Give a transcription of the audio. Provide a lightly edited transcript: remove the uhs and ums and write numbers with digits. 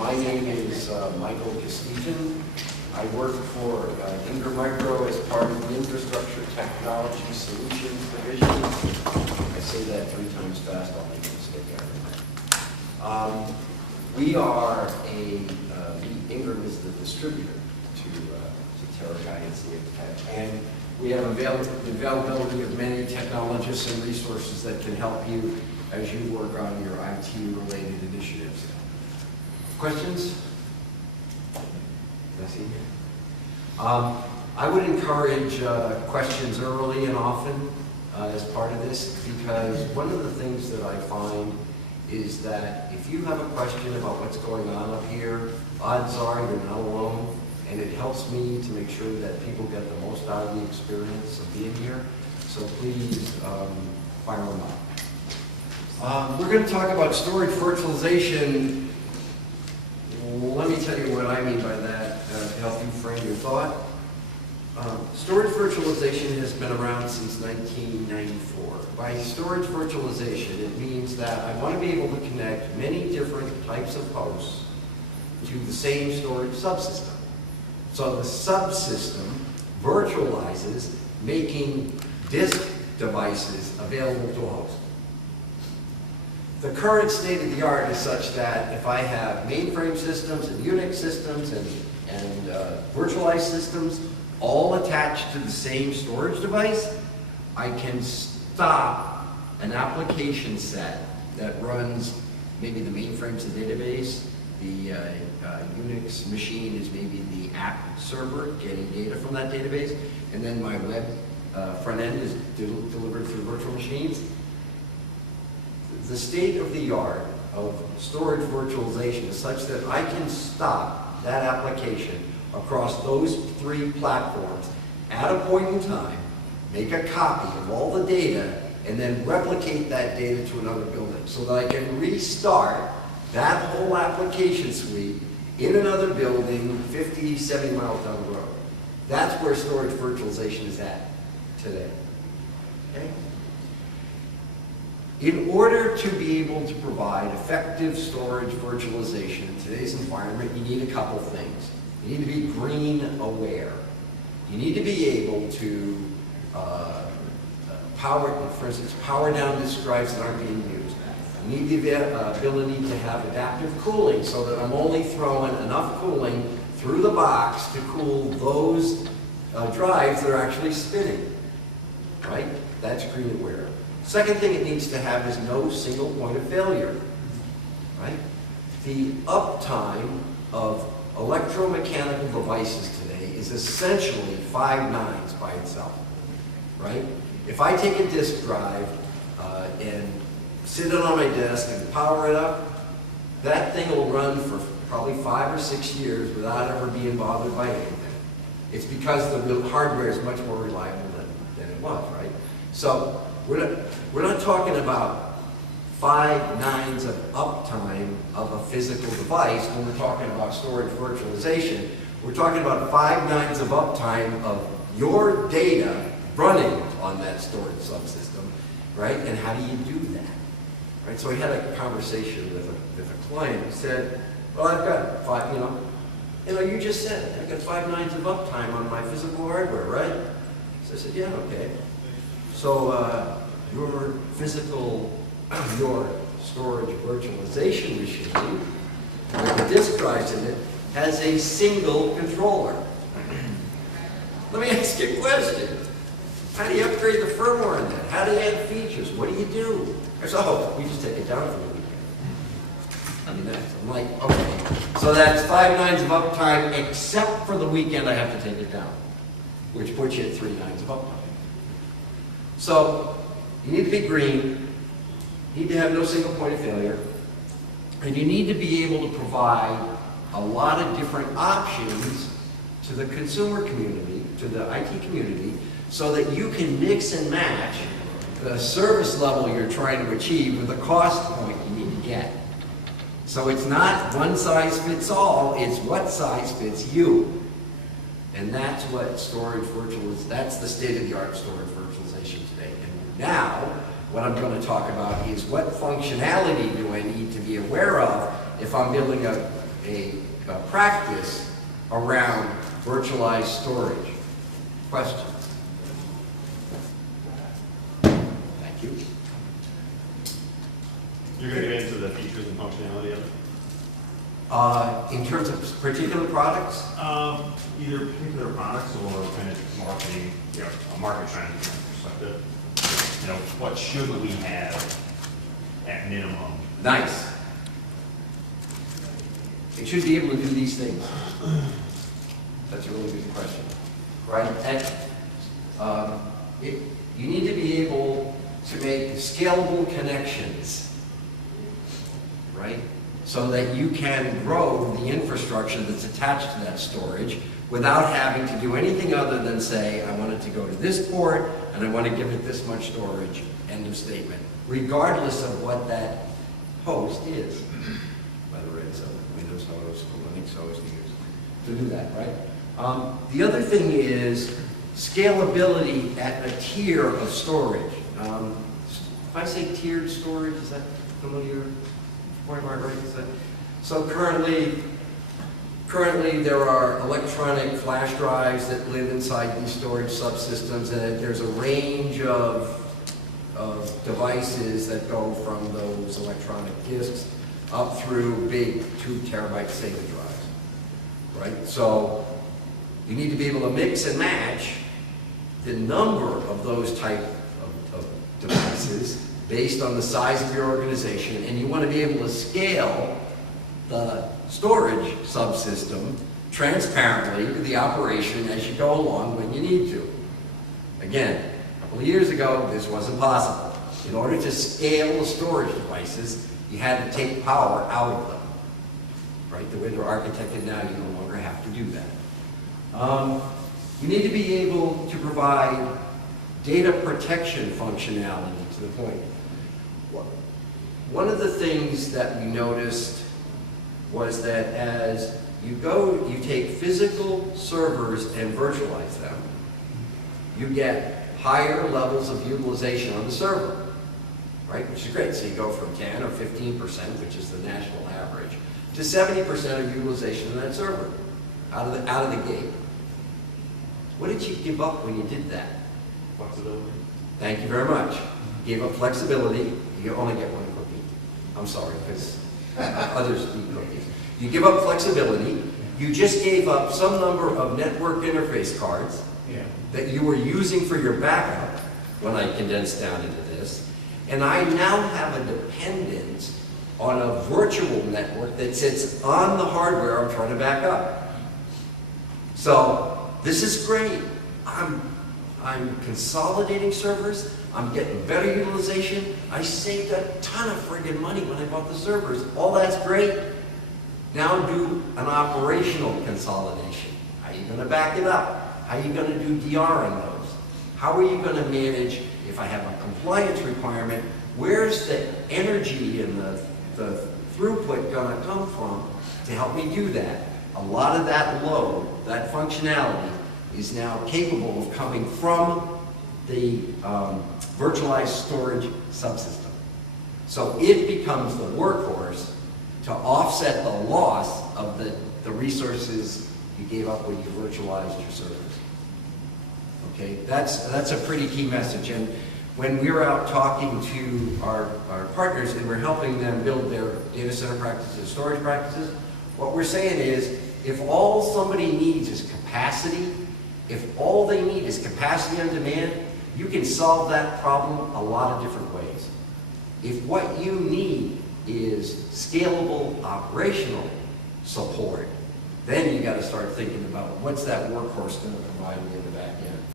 My name is Michael Castigian. I work for Ingram Micro as part of the Infrastructure Technology Solutions Division. I say that 3 times fast, I'll make a mistake after that. We are Ingram is the distributor to Teragai and CFTech, and we have availability of many technologists and resources that can help you as you work on your IT-related initiatives. Questions? I would encourage questions early and often as part of this, because one of the things that I find is that if you have a question about what's going on up here, odds are you're not alone, and it helps me to make sure that people get the most out of the experience of being here. So please fire them up. We're going to talk about storage virtualization. Let me tell you what I mean by that to help you frame your thought. Storage virtualization has been around since 1994. By storage virtualization, it means that I want to be able to connect many different types of hosts to the same storage subsystem. So the subsystem virtualizes, making disk devices available to a host. The current state of the art is such that if I have mainframe systems and Unix systems and virtualized systems all attached to the same storage device, I can stop an application set that runs maybe the mainframe's the database, the Unix machine is maybe the app server getting data from that database, and then my web front end is delivered through virtual machines. The state of the art of storage virtualization is such that I can stop that application across those 3 platforms at a point in time, make a copy of all the data, and then replicate that data to another building so that I can restart that whole application suite in another building 50, 70 miles down the road. That's where storage virtualization is at today. Okay? In order to be able to provide effective storage virtualization in today's environment, you need a couple things. You need to be green aware. You need to be able to for instance, power down disk drives that aren't being used. You need the ability to have adaptive cooling so that I'm only throwing enough cooling through the box to cool those drives that are actually spinning, right? That's green aware. Second thing it needs to have is no single point of failure, right? The uptime of electromechanical devices today is essentially 5 nines by itself, right? If I take a disk drive and sit it on my desk and power it up, that thing will run for probably 5 or 6 years without ever being bothered by anything. It's because the hardware is much more reliable than it was, right? So we're not talking about 5 nines of uptime of a physical device when we're talking about storage virtualization. We're talking about 5 nines of uptime of your data running on that storage subsystem, right? And how do you do that? Right? So we had a conversation with a client who said, well, I've got 5, you just said it. I've got 5 nines of uptime on my physical hardware, right? So I said, yeah, okay. So your storage virtualization machine with the disk drives in it has a single controller. Let me ask you a question. How do you upgrade the firmware in that? How do you add features? What do you do? So we just take it down for the weekend. I'm like, okay. So that's 5 nines of uptime, except for the weekend I have to take it down, which puts you at 3 nines of uptime. So you need to be green. You need to have no single point of failure. And you need to be able to provide a lot of different options to the consumer community, to the IT community, so that you can mix and match the service level you're trying to achieve with the cost point you need to get. So it's not one size fits all, it's what size fits you. And that's what that's the state-of-the-art storage virtualization today. And now, what I'm going to talk about is what functionality do I need to be aware of if I'm building a practice around virtualized storage. Questions? Thank you. You're going to get into the features and functionality of it? In terms of particular products? Either particular products or kind of marketing, a market trend perspective. What should we have at minimum? Nice. It should be able to do these things. That's a really good question, right? And you need to be able to make scalable connections, right? So that you can grow the infrastructure that's attached to that storage without having to do anything other than say, I want it to go to this port and I want to give it this much storage, end of statement, regardless of what that host is, whether it's a Windows host or Linux host to do that, right? The other thing is scalability at a tier of storage. If I say tiered storage, is that familiar? So currently there are electronic flash drives that live inside these storage subsystems, and there's a range of devices that go from those electronic disks up through big 2 terabyte SATA drives, right? So you need to be able to mix and match the number of those type of devices based on the size of your organization, and you want to be able to scale the storage subsystem transparently to the operation as you go along when you need to. Again, a couple of years ago, this wasn't possible. In order to scale the storage devices, you had to take power out of them, right? The way they're architected now, you no longer have to do that. You need to be able to provide data protection functionality to the point. One of the things that we noticed was that as you take physical servers and virtualize them, you get higher levels of utilization on the server, right? Which is great. So you go from 10 or 15%, which is the national average, to 70% of utilization on that server out of the gate. What did you give up when you did that? Flexibility. Thank you very much. You gave up flexibility. You only get one cookie. I'm sorry, because others eat cookies. You give up flexibility. You just gave up some number of network interface cards that you were using for your backup when I condensed down into this. And I now have a dependence on a virtual network that sits on the hardware I'm trying to back up. So this is great. I'm consolidating servers. I'm getting better utilization. I saved a ton of friggin' money when I bought the servers. All that's great. Now do an operational consolidation. How are you going to back it up? How are you going to do DR on those? How are you going to manage if I have a compliance requirement? Where's the energy and the throughput going to come from to help me do that? A lot of that load, that functionality, is now capable of coming from the virtualized storage subsystem. So it becomes the workhorse to offset the loss of the resources you gave up when you virtualized your servers. Okay, that's a pretty key message. And when we were out talking to our partners and we're helping them build their data center practices, storage practices, what we're saying is, if all somebody needs is capacity, if all they need is capacity on demand, you can solve that problem a lot of different ways. If what you need is scalable operational support, then you got to start thinking about what's that workhorse going to provide me in the back end.